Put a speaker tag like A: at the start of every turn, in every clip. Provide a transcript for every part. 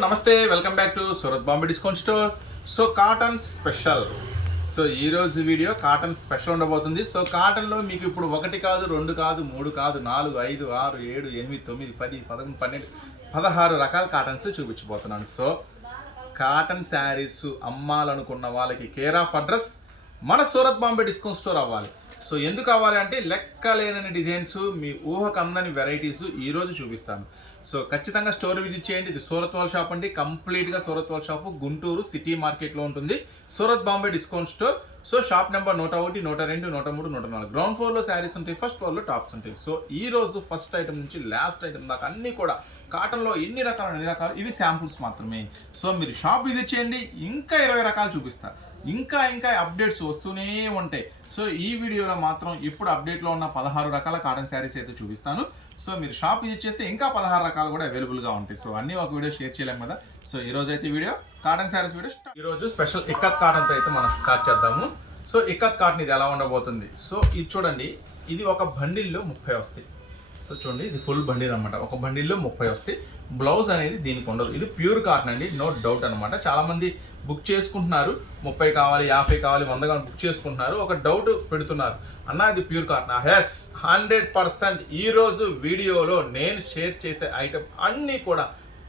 A: నమస్తే welcome back to Surat Bombay discount store. So cotton special. So ఈ రోజు video cotton special ఉండబోతుంది. So కాటన్లో మీకు ఇప్పుడు ఒకటి కాదు రెండు కాదు మూడు కాదు నాలుగు ఐదు ఆరు ఏడు ఎనిమిది తొమ్మిది పది పదకొండు పన్నెండు పదహారు రకాల కాటన్స్ చూపించబోతున్నాను. సో కాటన్ శారీస్ అమ్మాలనుకున్న వాళ్ళకి కేర్ ఆఫ్ అడ్రస్ మన సూరత్ బాంబే డిస్కౌంట్ స్టోర్ అవ్వాలి. సో ఎందుకు అవ్వాలి అంటే లెక్క లేనని డిజైన్స్ మీ ఊహకు అందని వెరైటీస్ ఈరోజు చూపిస్తాను. సో ఖచ్చితంగా స్టోర్ విజిట్ చేయండి. ఇది సూరత్ వాల్ షాప్ అండి. కంప్లీట్గా సూరత్ వాల్ షాప్. గుంటూరు సిటీ మార్కెట్లో ఉంటుంది. Surat Bombay discount store. So shop number నూట ఒకటి నూట రెండు నూట మూడు నూట నాలుగు. గ్రౌండ్ ఫ్లోర్లో శారీస్ ఉంటాయి ఫస్ట్ ఫ్లోర్లో టాప్స్ ఉంటాయి. సో ఈ రోజు ఫస్ట్ ఐటమ్ నుంచి లాస్ట్ ఐటమ్ దాకా అన్నీ కూడా కాటన్లో ఎన్ని రకాలు ఎన్ని రకాలు? ఇవి శాంపుల్స్ మాత్రమే. సో మీరు షాప్ విజిట్ చేయండి. ఇంకా ఇరవై రకాలు చూపిస్తారు ఇంకా ఇంకా అప్డేట్స్ వస్తూనే ఉంటాయి. సో ఈ వీడియోలో మాత్రం ఇప్పుడు అప్డేట్లో ఉన్న పదహారు రకాల కాటన్ శారీస్ అయితే చూపిస్తాను. సో మీరు షాప్ విజిట్ చేస్తే ఇంకా పదహారు రకాలు కూడా అవైలబుల్గా ఉంటాయి. సో అన్నీ ఒక వీడియో షేర్ చేయలేం కదా. సో ఈ రోజు అయితే video cotton saris video start. ఈ రోజు స్పెషల్ ఇక్కత్ కాటన్తో అయితే మనం స్టార్ట్ చేద్దాము. సో ఇక్కత్ కాటన్ ఇది ఎలా ఉండబోతుంది? సో ఇది చూడండి ఇది ఒక బండిల్లో ముప్పై వస్తాయి. సో చూడండి ఇది ఫుల్ బండిల్ అనమాట ఒక బండిల్లో ముప్పై వస్తాయి. బ్లౌజ్ అనేది దీనికి ఉండదు. ఇది ప్యూర్ కాటన్ అండి నో డౌట్ అనమాట చాలామంది బుక్ చేసుకుంటున్నారు. ముప్పై కావాలి యాభై కావాలి వంద కావాలి బుక్ చేసుకుంటున్నారు. ఒక డౌట్ పెడుతున్నారు. అన్న ఇది pure cotton Hess hundred percent ఈరోజు వీడియోలో నేను షేర్ చేసే ఐటమ్ అన్నీ కూడా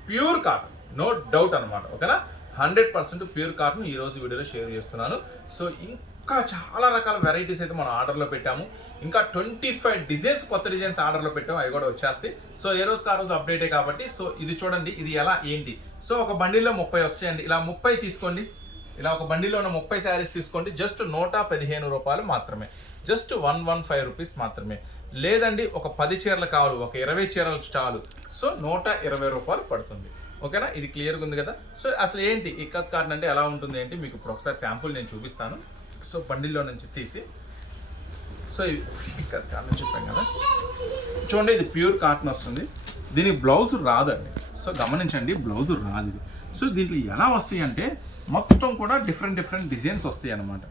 A: ప్యూర్ కాటన్ నో డౌట్ అనమాట ఓకేనా హండ్రెడ్ పర్సెంట్ ప్యూర్ కాటన్ ఈ రోజు వీడియోలో షేర్ చేస్తున్నాను. సో ఇంకా ఇంకా చాలా రకాల వెరైటీస్ అయితే మనం ఆర్డర్లో పెట్టాము. ఇంకా ట్వంటీ ఫైవ్ డిజైన్స్ కొత్త డిజైన్స్ ఆర్డర్లో పెట్టాము. అవి కూడా వచ్చేస్తాయి. సో ఏ రోజు ఆ రోజు అప్డేటే కాబట్టి సో ఇది చూడండి ఇది ఎలా ఏంటి? సో ఒక బండిల్లో ముప్పై వస్తాయండి. ఇలా ముప్పై తీసుకోండి. ఇలా ఒక బండిలో ఉన్న ముప్పై శారీస్ తీసుకోండి. జస్ట్ నూట పదిహేను రూపాయలు మాత్రమే. Just one one five rupees మాత్రమే. లేదండి ఒక పది చీరలు కావాలి ఒక ఇరవై చీరలు చాలు. సో నూట ఇరవై రూపాయలు పడుతుంది. ఓకేనా? ఇది క్లియర్గా ఉంది కదా? సో అసలు ఏంటి? ఇక్కత్ కార్డ్ అంటే ఎలా ఉంటుంది ఏంటి? మీకు ఇప్పుడు ఒకసారి శాంపుల్ నేను చూపిస్తాను. సో బండిల్లో నుంచి తీసి సో ఇది ఇక్కత్ అని చెప్పాం కదా. చూడండి ఇది ప్యూర్ కాటన్ వస్తుంది. దీనికి బ్లౌజ్ రాదండి. సో గమనించండి బ్లౌజ్ రాదు ఇది. సో దీంట్లో ఎలా వస్తాయి అంటే మొత్తం కూడా డిఫరెంట్ డిఫరెంట్ డిజైన్స్ వస్తాయి అనమాట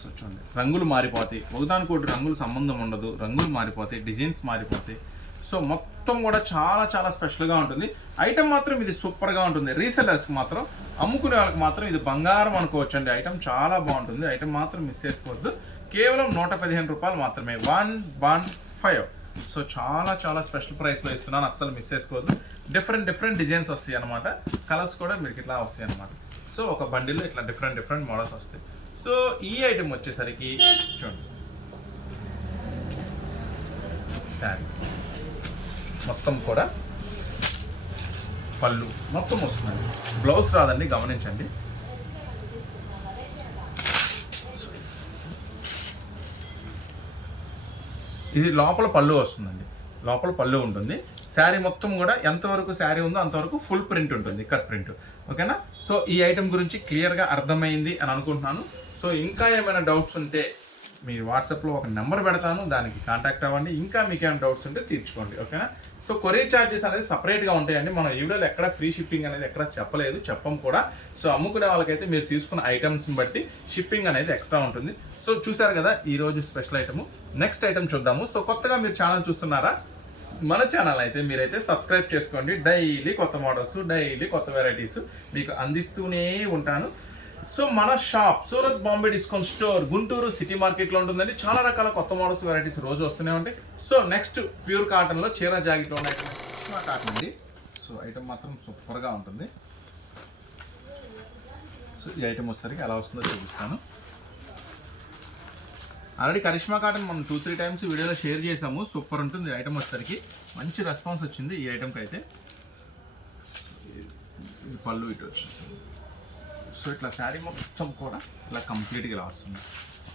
A: సో చూడండి రంగులు మారిపోతాయి. ఒకదానికోటి రంగులు సంబంధం ఉండదు. రంగులు మారిపోతాయి డిజైన్స్ మారిపోతాయి. సో మొత్తం కూడా చాలా చాలా స్పెషల్గా ఉంటుంది. ఐటమ్ మాత్రం ఇది సూపర్గా ఉంటుంది. రీసెలర్స్కి మాత్రం అమ్ముకునే వాళ్ళకి మాత్రం ఇది బంగారం అనుకోవచ్చు అండి ఐటమ్ చాలా బాగుంటుంది. ఐటమ్ మాత్రం మిస్ చేసుకోవద్దు. కేవలం నూట పదిహేను రూపాయలు మాత్రమే. One one five. సో చాలా చాలా స్పెషల్ ప్రైస్లో ఇస్తున్నాను. అస్సలు మిస్ చేసుకోవద్దు. డిఫరెంట్ డిఫరెంట్ డిజైన్స్ వస్తాయి అనమాట కలర్స్ కూడా మీకు ఇట్లా వస్తాయి అనమాట సో ఒక బండిలో ఇట్లా డిఫరెంట్ డిఫరెంట్ మోడల్స్ వస్తాయి. సో ఈ ఐటెం వచ్చేసరికి చూడండి. శారీ. మొత్తం కూడా పళ్ళు. మొత్తం వస్తుందండి బ్లౌజ్ రాదండి గమనించండి. ఇది లోపల పళ్ళు వస్తుందండి. లోపల పళ్ళు ఉంటుంది. శారీ మొత్తం కూడా ఎంతవరకు శారీ ఉందో అంతవరకు ఫుల్ ప్రింట్ ఉంటుంది కట్ ప్రింట్ ఓకేనా సో ఈ ఐటెం గురించి క్లియర్గా అర్థమైంది అని అనుకుంటున్నాను. సో ఇంకా ఏమైనా డౌట్స్ ఉంటే మీ వాట్సాప్లో ఒక నెంబర్ పెడతాను దానికి కాంటాక్ట్ అవ్వండి. ఇంకా మీకు ఏమైనా డౌట్స్ ఉంటే తీర్చుకోండి. ఓకేనా సో కొరియర్ ఛార్జెస్ అనేది సపరేట్గా ఉంటాయండి. మనం ఈ వీడియోలో ఎక్కడ ఫ్రీ షిప్పింగ్ అనేది ఎక్కడ చెప్పలేదు చెప్పం కూడా. సో అమ్ముకునే వాళ్ళకైతే మీరు తీసుకున్న ఐటమ్స్ని బట్టి షిప్పింగ్ అనేది ఎక్స్ట్రా ఉంటుంది. సో చూసారు కదా ఈ రోజు స్పెషల్ ఐటమ్ నెక్స్ట్ ఐటమ్ చూద్దాము. సో కొత్తగా మీరు ఛానల్ చూస్తున్నారా? మన ఛానల్ అయితే మీరైతే సబ్స్క్రైబ్ చేసుకోండి. డైలీ కొత్త మోడల్స్ డైలీ కొత్త వెరైటీస్ మీకు అందిస్తూనే ఉంటాను. సో మన shop Surat Bombay discount store Guntur city మార్కెట్లో ఉంటుందండి. చాలా రకాల కొత్త మోడల్స్ వెరైటీస్ రోజు వస్తూనే ఉంటాయి సో నెక్స్ట్ ప్యూర్ కాటన్లో చీర జాకెట్లో ఉన్న ఐటమ్ కాటన్ అండి. సో ఐటమ్ మాత్రం సూపర్గా ఉంటుంది. సో ఈ ఐటమ్ వచ్చేసరికి ఎలా వస్తుందో చూపిస్తాను. ఆల్రెడీ కరిష్మా కాటన్ మనం టూ త్రీ టైమ్స్ వీడియోలో షేర్ చేసాము సూపర్ ఉంటుంది. ఈ ఐటమ్ వచ్చేసరికి మంచి రెస్పాన్స్ వచ్చింది ఈ ఐటమ్కి అయితే. పళ్ళు ఇటు వచ్చింది సో ఇట్లా శారీ మొత్తం కూడా ఇట్లా కంప్లీట్గా ఇలా వస్తుంది.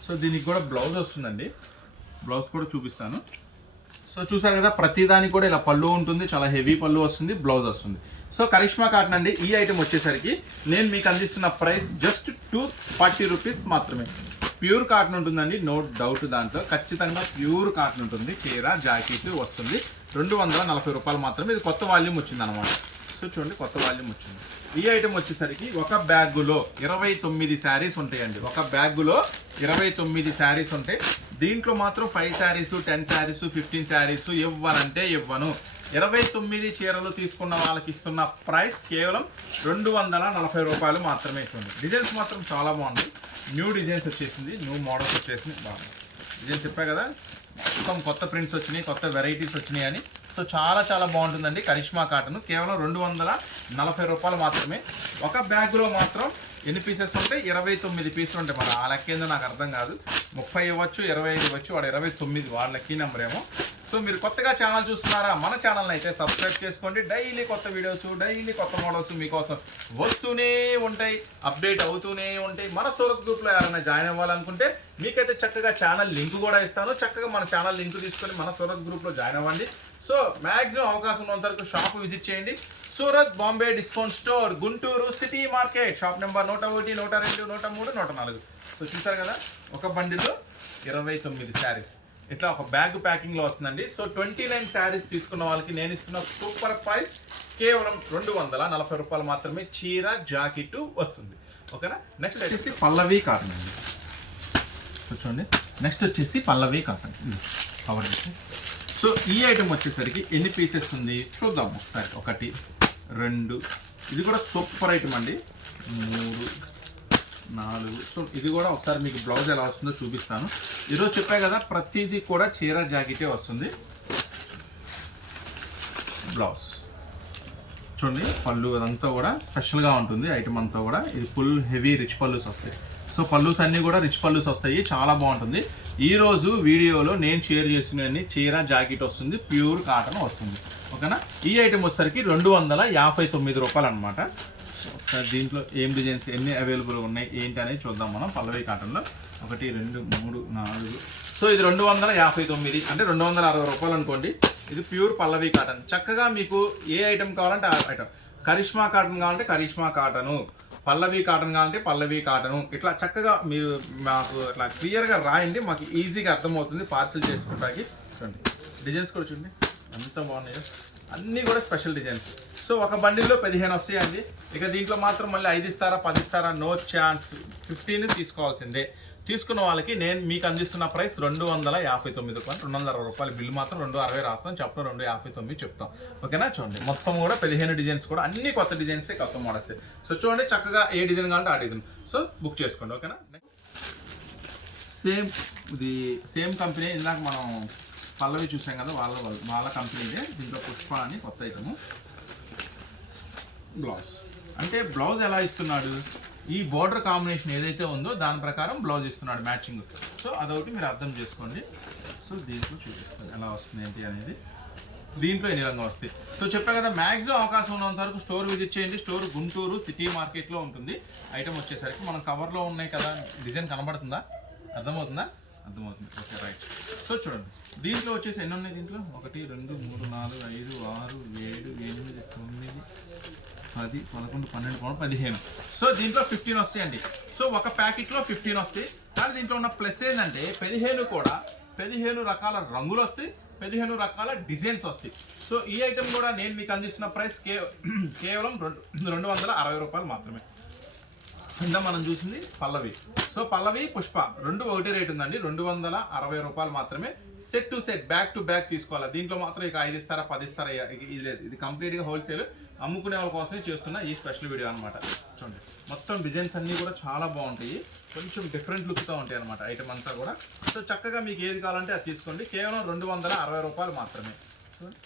A: సో దీనికి కూడా బ్లౌజ్ వస్తుందండి. బ్లౌజ్ కూడా చూపిస్తాను. సో చూసారు కదా ప్రతిదానికి కూడా ఇలా పళ్ళు ఉంటుంది చాలా హెవీ పళ్ళు వస్తుంది బ్లౌజ్ వస్తుంది. సో కరిష్మా కాటన్ అండి ఈ ఐటమ్ వచ్చేసరికి నేను మీకు అందిస్తున్న price just two forty rupees మాత్రమే. ప్యూర్ కాటన్ ఉంటుందండి నో డౌట్ దాంట్లో. ఖచ్చితంగా ప్యూర్ కాటన్ ఉంటుంది చీర జాకెట్ వస్తుంది. రెండు వందల నలభై రూపాయలు మాత్రమే. ఇది కొత్త వాల్యూమ్ వచ్చింది అనమాట నెక్స్ట్ చూడండి కొత్త వాల్యూమ్ వచ్చింది. ఈ ఐటమ్ వచ్చేసరికి ఒక బ్యాగులో ఇరవై తొమ్మిది శారీస్ ఉంటాయండి. ఒక బ్యాగులో ఇరవై తొమ్మిది శారీస్ ఉంటాయి. దీంట్లో మాత్రం five saris ten saris fifteen saris ఇవ్వనంటే ఇవ్వను. ఇరవై తొమ్మిది చీరలు తీసుకున్న వాళ్ళకి ఇస్తున్న ప్రైస్ కేవలం రెండు వందల నలభై రూపాయలు మాత్రమే ఇస్తుంది. డిజైన్స్ మాత్రం చాలా బాగుంది న్యూ డిజైన్స్ వచ్చేసింది న్యూ మోడల్స్ వచ్చేసింది. బాగుంది డిజైన్స్ చెప్పా కదా మొత్తం కొత్త ప్రింట్స్ వచ్చినాయి కొత్త వెరైటీస్ వచ్చినాయి అని. సో చాలా చాలా బాగుంటుందండి. కరిష్మా కాటన్. కేవలం రెండు వందల నలభై రూపాయలు మాత్రమే. ఒక బ్యాగ్లో మాత్రం ఎన్ని పీసెస్ ఉంటాయి? ఇరవై తొమ్మిది పీసులు ఉంటాయి. మరి ఆ లెక్కేందో నాకు అర్థం కాదు. ముప్పై ఇవ్వచ్చు ఇరవై ఐదు ఇవ్వచ్చు వాడు ఇరవై తొమ్మిది వాళ్ళ లక్కీ నెంబర్ ఏమో. సో మీరు కొత్తగా ఛానల్ చూస్తున్నారా? మన ఛానల్ని అయితే సబ్స్క్రైబ్ చేసుకోండి. డైలీ కొత్త వీడియోస్ డైలీ కొత్త మోడల్స్ మీకోసం వస్తూనే ఉంటాయి. అప్డేట్ అవుతూనే ఉంటాయి. మన సూరత్ గ్రూప్లో ఎవరైనా జాయిన్ అవ్వాలనుకుంటే మీకైతే చక్కగా ఛానల్ లింక్ కూడా ఇస్తాను. చక్కగా మన ఛానల్ లింక్ తీసుకొని మన సూరత్ గ్రూప్లో జాయిన్ అవ్వండి. సో మ్యాక్సిమం అవకాశం ఉన్నంత వరకు షాప్ విజిట్ చేయండి. Surat Bombay discount store Guntur city market. Shop number నూట ఒకటి నూట రెండు నూట మూడు నూట నాలుగు. సో చూసారు కదా ఒక బండిలో ఇరవై తొమ్మిది శారీస్. ఇట్లా ఒక బ్యాగ్ ప్యాకింగ్లో వస్తుందండి. సో ట్వంటీ నైన్ శారీస్ తీసుకున్న వాళ్ళకి నేను ఇస్తున్న సూపర్ ప్రైస్ కేవలం రెండు వందల నలభై రూపాయలు మాత్రమే చీర జాకెట్ వస్తుంది. ఓకేనా? నెక్స్ట్ వచ్చేసి పల్లవి కాటన్ అండి. కూర్చోండి. నెక్స్ట్ వచ్చేసి పల్లవి కాటన్. Hmm. కవర్ చేసి సో ఈ ఐటమ్ వచ్చేసరికి ఎన్ని పీసెస్ ఉంది? చూద్దాం ఒకసారి. ఒకటి రెండు. ఇది కూడా సూపర్ ఐటమ్ అండి. మూడు నాలుగు. సో ఇది కూడా ఒకసారి మీకు బ్లౌజ్ ఎలా వస్తుందో చూపిస్తాను. ఈరోజు చెప్పా కదా ప్రతిదీ కూడా చీర జాకెటే వస్తుంది. బ్లౌజ్ చూడండి పళ్ళు అదంతా కూడా స్పెషల్గా ఉంటుంది ఐటమ్ అంతా కూడా. ఇది ఫుల్ హెవీ రిచ్ పళ్ళుస్ వస్తాయి. సో పళ్ళుస్ అన్నీ కూడా రిచ్ పళ్ళుస్ వస్తాయి. చాలా బాగుంటుంది. ఈ రోజు వీడియోలో నేను షేర్ చేసిన చీర జాకెట్ వస్తుంది ప్యూర్ కాటన్ వస్తుంది. ఓకేనా? ఈ ఐటెం వచ్చేసరికి రెండు వందల యాభై తొమ్మిది రూపాయలు అనమాట ఒకసారి దీంట్లో ఏం డిజైన్స్ ఎన్ని అవైలబుల్ ఉన్నాయి ఏంటి అనేది చూద్దాం మనం పల్లవి కాటన్లో. ఒకటి రెండు మూడు నాలుగు. సో ఇది రెండు వందల యాభై తొమ్మిది అంటే రెండు వందల అరవై రూపాయలు అనుకోండి. ఇది ప్యూర్ పల్లవి కాటన్. చక్కగా మీకు ఏ ఐటెం కావాలంటే ఆ ఐటమ్ కరిష్మా కాటన్ కావాలంటే కరిష్మా కాటను. పల్లవి కాటన్ కావాలంటే పల్లవి కాటను. ఇట్లా చక్కగా మీరు మాకు ఇట్లా క్లియర్గా రాయండి మాకు ఈజీగా అర్థమవుతుంది పార్సల్ చేసుకోవడానికి. చూడండి. డిజైన్స్ కూడా చూడండి. ఎంత బాగున్నాయో. అన్నీ కూడా స్పెషల్ డిజైన్స్. సో ఒక బండిల్లో పదిహేను వస్తాయండి. ఇక దీంట్లో మాత్రం మళ్ళీ ఐదు ఇస్తారా పది ఇస్తారా? No chance. ఫిఫ్టీన్ తీసుకోవాల్సిందే. తీసుకున్న వాళ్ళకి నేను మీకు అందిస్తున్న ప్రైస్ రెండు వందల యాభై తొమ్మిది రూపాయలు రెండు వందల అరవై రూపాయలు. బిల్ మాత్రం రెండు అరవై రాస్తాం. చెప్పడం రెండు యాభై తొమ్మిది చెప్తాం. ఓకేనా? చూడండి. మొత్తం కూడా పదిహేను డిజైన్స్ కూడా అన్ని కొత్త డిజైన్సే కొత్త మోడల్స్. సో చూడండి చక్కగా ఏ డిజైన్ కావాలంటే ఆ డిజైన్. సో బుక్ చేసుకోండి. ఓకేనా? సేమ్ ఇది సేమ్ కంపెనీ ఇందాక మనం పల్లవి చూసాం కదా వాళ్ళ వాళ్ళ- వాళ్ళ కంపెనీదే. దీంట్లో పుష్ప అని కొత్త ఐటము బ్లౌజ్. అంటే బ్లౌజ్ ఎలా ఇస్తున్నాడు? ఈ బోర్డర్ కాంబినేషన్ ఏదైతే ఉందో దాని ప్రకారం బ్లౌజ్ ఇస్తున్నాడు మ్యాచింగ్. సో అదొకటి మీరు అర్థం చేసుకోండి. సో దీంట్లో చూపిస్తాను ఎలా వస్తుంది ఏంటి అనేది. దీంట్లో ఎన్ని రంగం వస్తాయి. సో చెప్పా కదా మ్యాక్సిమం అవకాశం ఉన్నంత వరకు స్టోర్ విజిట్ చేయండి. స్టోర్ గుంటూరు సిటీ మార్కెట్లో ఉంటుంది. ఐటమ్ వచ్చేసరికి మనం కవర్లో ఉన్నాయి కదా డిజైన్ కనబడుతుందా? అర్థమవుతుందా? అర్థమవుతుంది. Okay right. సో చూడండి. దీంట్లో వచ్చేసి ఎన్ని ఉన్నాయి దీంట్లో? ఒకటి రెండు మూడు నాలుగు ఐదు ఆరు ఏడు ఎనిమిది తొమ్మిది పది పదకొండు పన్నెండు పదకొండు పదిహేను. సో దీంట్లో ఫిఫ్టీన్ వస్తాయండి. సో ఒక ప్యాకెట్లో ఫిఫ్టీన్ వస్తాయి. కానీ దీంట్లో ఉన్న ప్లస్ ఏంటంటే పదిహేను కూడా పదిహేను రకాల రంగులు వస్తాయి. పదిహేను రకాల డిజైన్స్ వస్తాయి. సో ఈ ఐటెం కూడా నేను మీకు అందిస్తున్న ప్రైస్ కే కేవలం రెండు రెండు వందల అరవై రూపాయలు మాత్రమే. కింద మనం చూసింది పల్లవి. సో పల్లవి పుష్ప రెండు ఒకటి రేట్ ఉందండి. రెండు వందల అరవై రూపాయలు మాత్రమే. Set to set back to back తీసుకోవాలి. దీంట్లో మాత్రం ఇక ఐదు ఇస్తారా పది ఇస్తారా ఇది ఇది కంప్లీట్గా హోల్సేల్ అమ్ముకునే వాళ్ళ కోసమే చేస్తున్న ఈ స్పెషల్ వీడియో అనమాట చూడండి. మొత్తం డిజైన్స్ అన్నీ కూడా చాలా బాగుంటాయి. కొంచెం డిఫరెంట్ లుక్తో ఉంటాయి అనమాట ఐటమ్ అంతా కూడా. సో చక్కగా మీకు ఏది కావాలంటే అది తీసుకోండి. కేవలం రెండు వందల అరవై రూపాయలు మాత్రమే. చూడండి.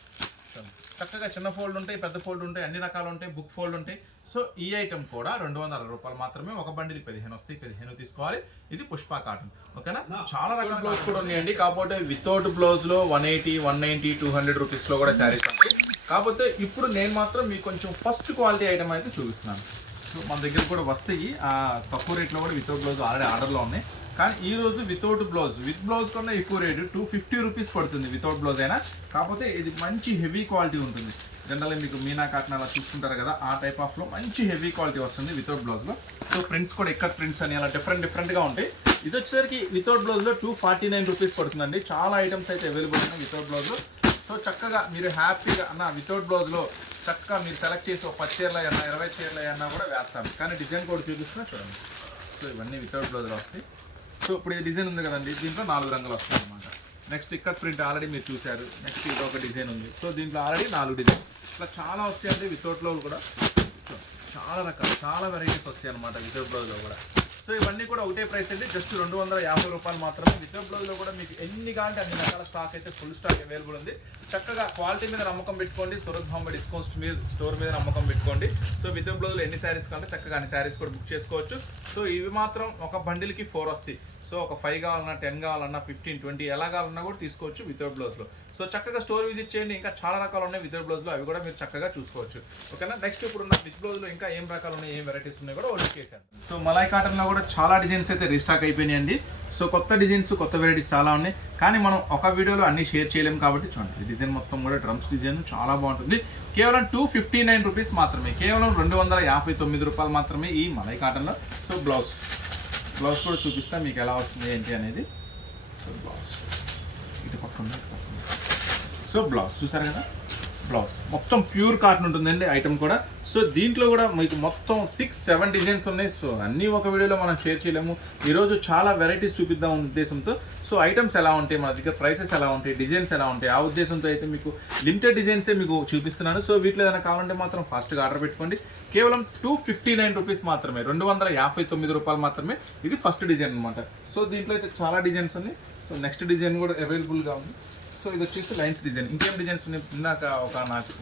A: చక్కగా చిన్న ఫోల్డ్ ఉంటాయి పెద్ద ఫోల్డ్ ఉంటాయి అన్ని రకాలు ఉంటాయి బుక్ ఫోల్డ్ ఉంటాయి. సో ఈ ఐటమ్ కూడా రెండు వందల రూపాయలు మాత్రమే. ఒక బండికి పదిహేను వస్తాయి పదిహేను తీసుకోవాలి. ఇది పుష్ప కాటన్ ఓకేనా? చాలా రకాల బ్లౌజ్ కూడా ఉన్నాయండి. కాకపోతే వితౌట్ బ్లౌజ్లో one eighty one ninety two hundred రూపీస్లో కూడా శారీస్ ఉంటాయి. కాకపోతే ఇప్పుడు నేను మాత్రం మీకు కొంచెం ఫస్ట్ క్వాలిటీ ఐటమ్ అయితే చూపిస్తున్నాను. సో మన దగ్గర కూడా వస్తాయి. ఆ తక్కువ రేట్లో కూడా వితౌట్ బ్లౌజ్ ఆల్రెడీ ఆర్డర్లో ఉన్నాయి. కానీ ఈ రోజు వితౌట్ బ్లౌజ్ విత్ బ్లౌజ్ కన్నా ఎక్కువ రేటు టూ ఫిఫ్టీ రూపీస్ పడుతుంది వితౌట్ బ్లౌజ్ అయినా. కాకపోతే ఇది మంచి హెవీ క్వాలిటీ ఉంటుంది. జనరల్గా మీకు మీనా కాటన్ అలా చూసుకుంటారు కదా ఆ టైప్ ఆఫ్లో మంచి హెవీ క్వాలిటీ వస్తుంది వితౌట్ బ్లౌజ్లో. సో ప్రింట్స్ కూడా ఎక్కడ ప్రింట్స్ అని అలా డిఫరెంట్ డిఫరెంట్గా ఉంటాయి. ఇది వచ్చేసరికి వితౌట్ బ్లౌజ్లో టూ ఫార్టీ నైన్ రూపీస్ పడుతుందండి. చాలా ఐటమ్స్ అయితే అవైలబుల్ ఉన్నాయి వితౌట్ బ్లౌజ్లో. సో చక్కగా మీరు హ్యాపీగా అన్న వితౌట్ బ్లౌజ్లో చక్కగా మీరు సెలెక్ట్ చేసి ఒక పది చీరలు అయినా ఇరవై చీరలు అయినా కూడా వేస్తాను. కానీ డిజైన్ కూడా చూపిస్తున్నా చూడండి. సో ఇవన్నీ వితౌట్ బ్లౌజ్లో వస్తాయి. సో ఇప్పుడు ఇది డిజైన్ ఉంది కదండి దీంట్లో నాలుగు రంగులు వస్తాయి అనమాట నెక్స్ట్ ఇక్కడ ప్రింట్ ఆల్రెడీ మీరు చూశారు. నెక్స్ట్ ఇది ఒక డిజైన్ ఉంది. సో దీంట్లో ఆల్రెడీ నాలుగు డిజైన్. ఇట్లా చాలా వస్తాయండి వితౌట్లో కూడా. చాలా రకాలు చాలా వెరైటీస్ వస్తాయి అనమాట వితౌట్ బ్లౌజ్లో కూడా. సో ఇవన్నీ కూడా ఒకటే ప్రైస్ అండి. జస్ట్ రెండు వందల యాభై రూపాయలు మాత్రమే. విత్ బ్లౌజ్లో కూడా మీకు ఎన్ని కావాలంటే అన్ని రకాల స్టాక్ అయితే ఫుల్ స్టాక్ అవైలబుల్ ఉంది. చక్కగా క్వాలిటీ మీద నమ్మకం పెట్టుకోండి. సూరత్ బాంబే డిస్కౌంట్ మీద స్టోర్ మీద నమ్మకం పెట్టుకోండి. సో వితౌట్ బ్లౌజ్లో ఎన్ని శారీస్ కావాలంటే చక్కగా అన్ని శారీస్ కూడా బుక్ చేసుకోవచ్చు. సో ఇవి మాత్రం ఒక బండిల్కి ఫోర్ వస్తాయి. సో ఒక ఫైవ్ కావాలన్నా టెన్ కావాలన్నా ఫిఫ్టీన్ ట్వంటీ ఎలా కావాలన్నా కూడా తీసుకోవచ్చు వితౌట్ బ్లౌజ్లో. సో చక్కగా స్టోర్ విజిట్ చేయండి. ఇంకా చాలా రకాలు ఉన్నాయి వితౌట్ బ్లౌజ్లో. అవి కూడా మీరు చక్కగా చూసుకోవచ్చు. ఓకేనా? నెక్స్ట్ ఇప్పుడు ఉన్న విత్ బ్లౌజ్లో ఇంకా ఏం రకాలు ఉన్నాయి ఏం వెరైటీస్ ఉన్నాయి కూడా ఓల్డ్ చేశాను సో మలై కాటన్లో కూడా చాలా డిజైన్స్ అయితే రీస్టాక్ అయిపోయినాయండి. సో కొత్త డిజైన్స్ కొత్త వెరైటీస్ చాలా ఉన్నాయి. కానీ మనం ఒక వీడియోలో అన్ని షేర్ చేయలేము కాబట్టి చూడండి. డిజైన్ డిజైన్ మొత్తం కూడా డ్రమ్స్ డిజైన్ చాలా బాగుంటుంది. కేవలం టూ ఫిఫ్టీ నైన్ రూపీస్ మాత్రమే. కేవలం రెండు వందల యాభై తొమ్మిది రూపాయలు మాత్రమే ఈ మలై కాటన్లో సో బ్లౌజ్ బ్లౌజ్ కూడా చూపిస్తా మీకు ఎలా వస్తుంది ఏంటి అనేది. సో బ్లౌజ్ ఇటు పక్కన సో బ్లౌజ్ చూసారు కదా? బ్లౌజ్. మొత్తం ప్యూర్ కాటన్ ఉంటుందండి ఐటమ్ కూడా. సో దీంట్లో కూడా మీకు మొత్తం సిక్స్ సెవెన్ డిజైన్స్ ఉన్నాయి. సో అన్నీ ఒక వీడియోలో మనం షేర్ చేయలేము. ఈరోజు చాలా వెరైటీస్ చూపిద్దాం అనే ఉద్దేశంతో. సో ఐటమ్స్ ఎలా ఉంటాయి? మన దగ్గర ప్రైసెస్ ఎలా ఉంటాయి? డిజైన్స్ ఎలా ఉంటాయి? ఆ ఉద్దేశంతో అయితే మీకు లిమిటెడ్ డిజైన్సే మీకు చూపిస్తున్నాను. సో వీటిలో ఏదైనా కావాలంటే మాత్రం ఫాస్ట్గా ఆర్డర్ పెట్టుకోండి. కేవలం టూ ఫిఫ్టీ నైన్ రూపీస్ మాత్రమే. రెండు వందల యాభై తొమ్మిది రూపాయలు మాత్రమే. ఇది ఫస్ట్ డిజైన్ అనమాట సో దీంట్లో అయితే చాలా డిజైన్స్ ఉన్నాయి. సో నెక్స్ట్ డిజైన్ కూడా అవైలబుల్గా ఉంది. సో ఇది వచ్చేసి లైన్స్ డిజైన్. ఇంకేం డిజైన్స్ ఉన్నాయి? ఇందాక ఒక నాకు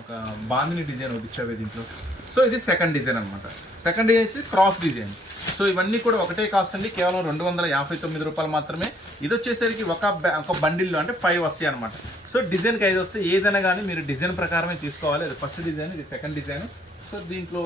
A: ఒక బాందిని డిజైన్ ఒకటి దీంట్లో. సో ఇది సెకండ్ డిజైన్ అనమాట second design cross design. So ఇవన్నీ కూడా ఒకటే కాస్ట్ అండి. కేవలం రెండు వందల యాభై తొమ్మిది రూపాయలు మాత్రమే. ఇది వచ్చేసరికి ఒక ఒక బండిల్లో అంటే ఫైవ్ వస్తాయి అనమాట సో డిజైన్కి ఐదు వస్తే ఏదైనా కానీ మీరు డిజైన్ ప్రకారమే తీసుకోవాలి. అది ఫస్ట్ డిజైన్ ఇది సెకండ్ డిజైన్. సో దీంట్లో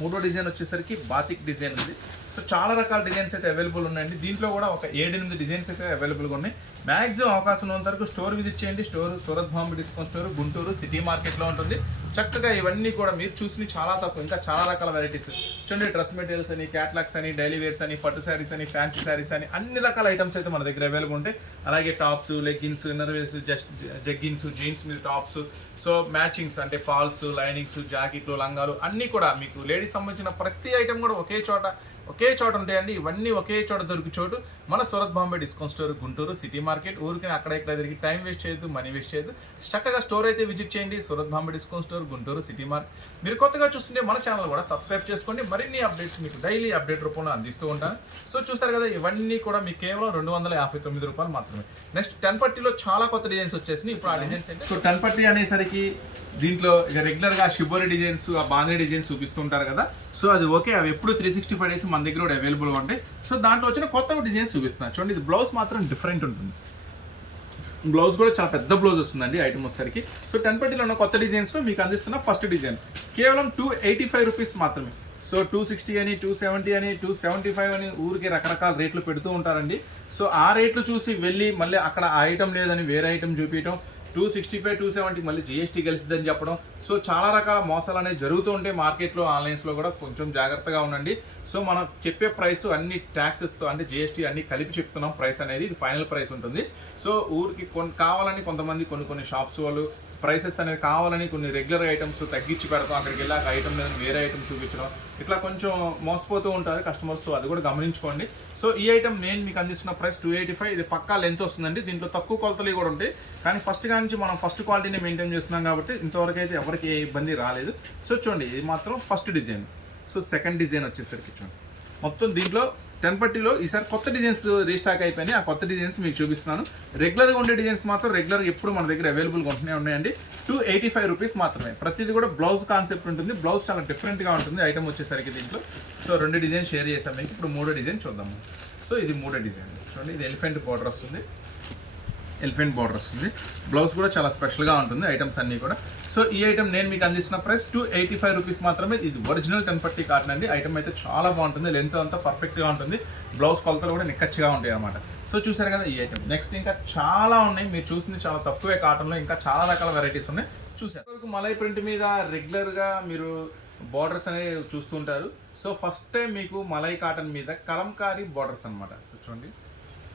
A: మూడో డిజైన్ వచ్చేసరికి బాతిక్ డిజైన్ ఉంది. సో చాలా రకాల డిజైన్స్ అయితే అవైలబుల్ ఉన్నాయండి. దీంట్లో కూడా ఒక ఏడెనిమిది డిజైన్స్ అయితే అవైలబుల్గా ఉన్నాయి. మ్యాక్సిమం అవకాశం ఉన్నంత వరకు స్టోర్ విజిట్ చేయండి. Store Surat Bombay discount store Guntur city మార్కెట్లో ఉంటుంది. చక్కగా ఇవన్నీ కూడా మీరు చూసి చాలా తక్కువ ఇంకా చాలా రకాల వెరైటీస్ చూడండి డ్రెస్ మెటీరియల్స్ అని క్యాట్లాగ్స్ అని డైలీ వేర్స్ అని పట్టు శారీస్ అని ఫ్యాన్సీ శారీస్ అని అన్ని రకాల ఐటమ్స్ అయితే మన దగ్గర అవైలబుల్ ఉంటాయి. అలాగే tops leggings inner wears just jeggings jeans మీద టాప్స్ సో మ్యాచింగ్స్ అంటే ఫాల్స్ లైనింగ్స్ జాకెట్లు లంగాలు అన్నీ కూడా మీకు లేడీస్ సంబంధించిన ప్రతి ఐటమ్ కూడా ఒకే చోట ఒకే చోట ఉంటాయండి. ఇవన్నీ ఒకే చోట దొరికి చోటు. మన Surat Bombay discount store Guntur city market. ఊరికి అక్కడ ఇక్కడ తిరిగి టైం వేస్ట్ చేయొద్దు మనీ వేస్ట్ చేయొద్దు. చక్కగా స్టోర్ అయితే విజిట్ చేయండి. Surat Bombay discount store Guntur city market. మీరు కొత్తగా చూస్తుంటే మన ఛానల్ కూడా సబ్స్క్రైబ్ చేసుకోండి. మరిన్ని అప్డేట్స్ మీకు డైలీ అప్డేట్ రూపంలో అందిస్తూ ఉంటాను. సో చూస్తారు కదా ఇవన్నీ కూడా మీకు కేవలం రెండు వందల యాభై తొమ్మిది రూపాయలు మాత్రమే. నెక్స్ట్ టెన్ పట్టీలో చాలా కొత్త డిజైన్స్ వచ్చేసినాయి. ఇప్పుడు ఆ డిజైన్స్ సో టెన్ పట్టీ అనేసరికి దీంట్లో ఇక రెగ్యులర్గా షిబోరి డిజైన్స్ ఆ బాంధీ డిజైన్స్ చూపిస్తుంటారు కదా. సో అది ఓకే. అవి ఎప్పుడు త్రీ సిక్స్టీ ఫైవ్ డేస్ మన దగ్గర కూడా అవైలబుల్గా ఉంటాయి. సో దాంట్లో వచ్చిన కొత్త డిజైన్స్ చూపిస్తున్నాను చూడండి ఇది బ్లౌజ్ మాత్రం డిఫరెంట్ ఉంటుంది. బ్లౌజ్ కూడా చాలా పెద్ద బ్లౌజ్ వస్తుందండి ఐటమ్ వచ్చేసరికి. సో టెన్ పట్టీలో ఉన్న కొత్త డిజైన్స్లో మీకు అందిస్తున్న ఫస్ట్ డిజైన్ కేవలం టూ ఎయిటీ ఫైవ్ రూపీస్ మాత్రమే. సో టూ సిక్స్టీ అని టూ సెవెంటీ అని టూ సెవెంటీ ఫైవ్ అని ఊరికి రకరకాల రేట్లు పెడుతూ ఉంటారండి. సో ఆ రేట్లు చూసి వెళ్ళి మళ్ళీ అక్కడ ఆ ఐటమ్ లేదని వేరే ఐటమ్ చూపించడం two sixty five two seventy మళ్ళీ జిఎస్టీ కలిసిద్దని చెప్పడం సో చాలా రకాల మోసాలు అనేవి జరుగుతూ ఉంటాయి మార్కెట్లో ఆన్లైన్స్లో కూడా కొంచెం జాగ్రత్తగా ఉండండి. సో మనం చెప్పే ప్రైస్ అన్ని ట్యాక్సెస్తో అంటే జిఎస్టీ అన్ని కలిపి చెప్తున్నాం ప్రైస్ అనేది. ఇది ఫైనల్ ప్రైస్ ఉంటుంది. సో ఊరికి కొన్ని కావాలని కొంతమంది కొన్ని కొన్ని షాప్స్ వాళ్ళు ప్రైసెస్ అనేది కావాలని కొన్ని రెగ్యులర్ ఐటమ్స్ తగ్గించి పెడతాం. అక్కడికి వెళ్ళాక ఐటమ్ లేదని వేరే ఐటమ్ చూపించడం. ఇట్లా కొంచెం మోసపోతూ ఉంటారు కస్టమర్స్ అది కూడా గమనించుకోండి. సో ఈ ఐటమ్ నేను మీకు అందిస్తున్న ప్రైస్ టూ ఎయిటీ ఫైవ్ ఇది పక్కా లెంత్ వస్తుందండి. దీంట్లో తక్కువ కొలతలు కూడా ఉంటాయి. కానీ ఫస్ట్ కానించి మనం ఫస్ట్ క్వాలిటీని మెయింటైన్ చేస్తున్నాం కాబట్టి ఇంతవరకు అయితే ఎవరు ఎవరికి ఏ ఇబ్బంది రాలేదు. సో చూడండి ఇది మాత్రం first design so second design వచ్చేసరికి చూడండి. మొత్తం దీంట్లో టెన్ పర్టీలో ఈసారి కొత్త డిజైన్స్ రీస్టాక్ అయిపోయినాయి. ఆ కొత్త డిజైన్స్ మీకు చూపిస్తున్నాను. రెగ్యులర్గా ఉండే డిజైన్స్ మాత్రం రెగ్యులర్గా ఎప్పుడు మన దగ్గర అవైలబుల్గా ఉంటూనే ఉన్నాయండి. టూ ఎయిటీ ఫైవ్ రూపీస్ మాత్రమే. ప్రతిది కూడా బ్లౌజ్ కాన్సెప్ట్ ఉంటుంది. బ్లౌజ్ చాలా డిఫరెంట్గా ఉంటుంది. ఐటమ్ వచ్చేసరికి దీంట్లో. సో రెండు డిజైన్ షేర్ చేసాం మీకు. ఇప్పుడు మూడో డిజైన్ చూద్దాము. సో ఇది మూడో డిజైన్ చూడండి ఇది ఎలిఫెంట్ బార్డర్ వస్తుంది. ఎలిఫెంట్ బార్డర్ వస్తుంది. బ్లౌజ్ కూడా చాలా స్పెషల్గా ఉంటుంది ఐటమ్స్ అన్నీ కూడా. సో ఈ ఐటమ్ నేను మీకు అందిస్తున్న price two eighty five rupees మాత్రమే. ఇది ఒరిజినల్ టెన్ పట్టి కాటన్ అండి. ఐటమ్ అయితే చాలా బాగుంటుంది లెంత్ అంతా పర్ఫెక్ట్గా ఉంటుంది. బ్లౌజ్ కొలతలు కూడా నిక్కచ్చిగా ఉంటాయి అన్నమాట. సో చూసారు కదా ఈ ఐటమ్. నెక్స్ట్ ఇంకా చాలా ఉన్నాయి. మీరు చూసింది చాలా తక్కువే కాటన్లో. ఇంకా చాలా రకాల వెరైటీస్ ఉన్నాయి. చూసారు. వరకు మలై ప్రింట్ మీద రెగ్యులర్గా మీరు బార్డర్స్ అనేవి చూస్తుంటారు సో ఫస్ట్ టైం మీకు మలై కాటన్ మీద కలంకారీ బార్డర్స్ అన్నమాట. సో చూడండి.